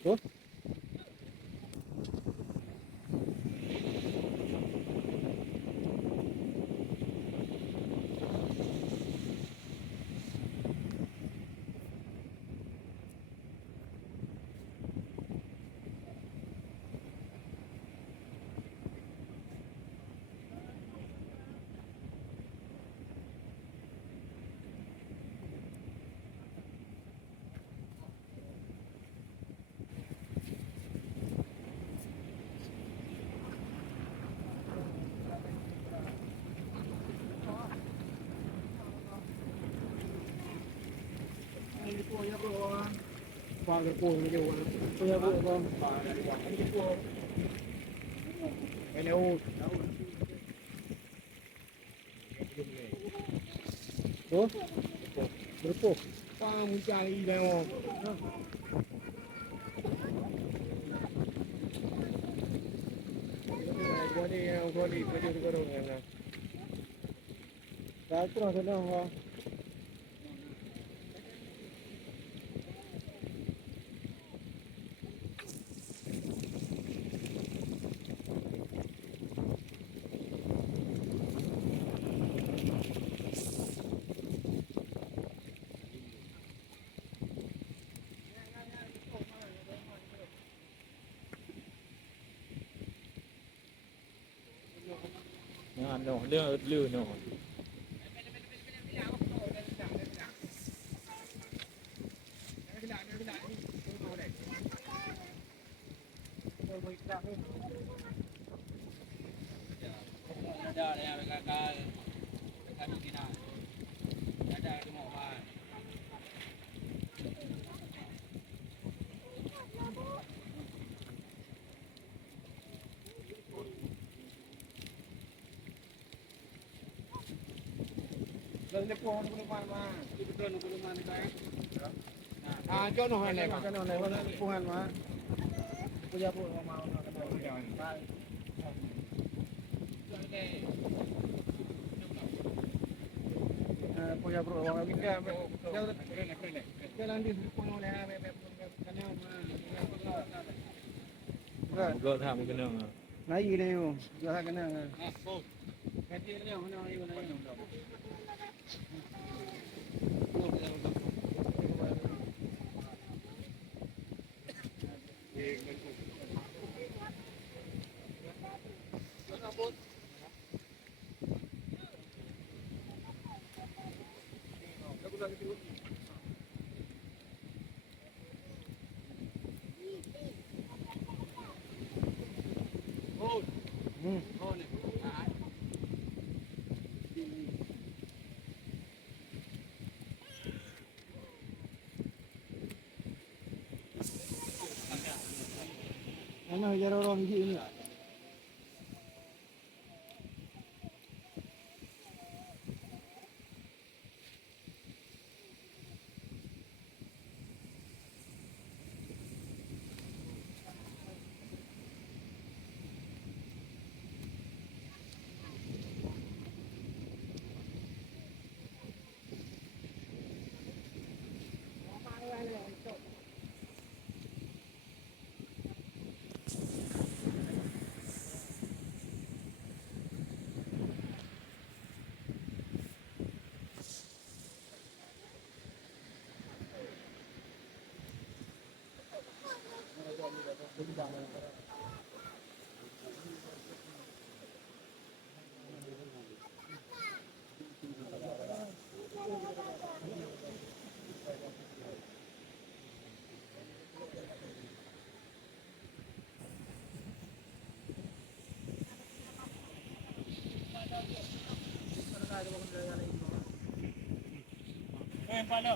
Tuh. Ini punya bro. Pakai pun dia punya bro bang. Ini tuh. Berpo. Pang mencari dah. Gua ni kerja tu korang kan. Dah terus dah bang. No, lư no. Lalu pohon perumahan mah. Itu betul perumahan itu ya. Ah, jono hane mah. Jono hane mana perumahan mah. Punya bu mau nak kena. Punya bro, orang kita. Jalan di pohon oleh kena mah. Gỡ thảm cái nương. Nãy gì đây không? Giờ cái nào? Cái gì đây không? Nó đi vào đây. Ano, yaro orang gini. Paano?